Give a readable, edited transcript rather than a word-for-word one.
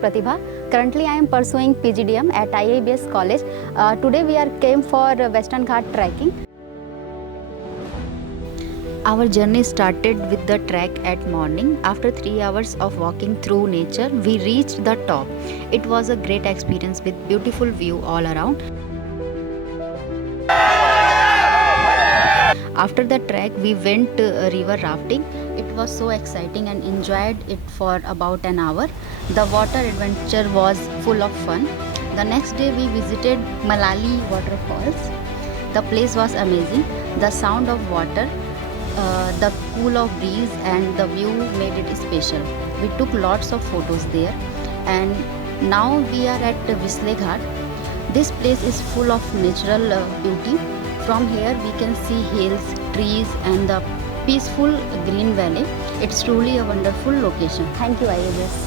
Pratibha. Currently I am pursuing PGDM at IIBS College. Today we came for Western Ghat trekking. Our journey started with the trek at morning. After 3 hours of walking through nature, we reached the top. It was a great experience with beautiful view all around. After the trek, we went river rafting. It was so exciting and enjoyed it for about an hour. The water adventure was full of fun. The next day we visited Mallalli Waterfalls. The place was amazing. The sound of water, the cool of breeze and the view made it special. We took lots of photos there, and now we are at Bisle Ghat. This place is full of natural beauty. From here we can see hills, trees and the peaceful green valley. It's truly a wonderful location. Thank you, IIBS.